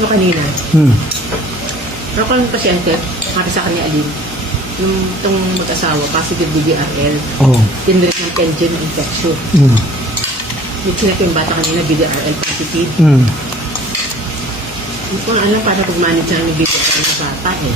mo kanina. Pero kung yung pasyente, mati sa kanya alin, yung itong mag-asawa, positive BDRL, tinrate ng engine infection. Yung sinap yung bata kanina, BDRL positive. Hindi ko alam paano pag-manage ng BDRL ng bata eh.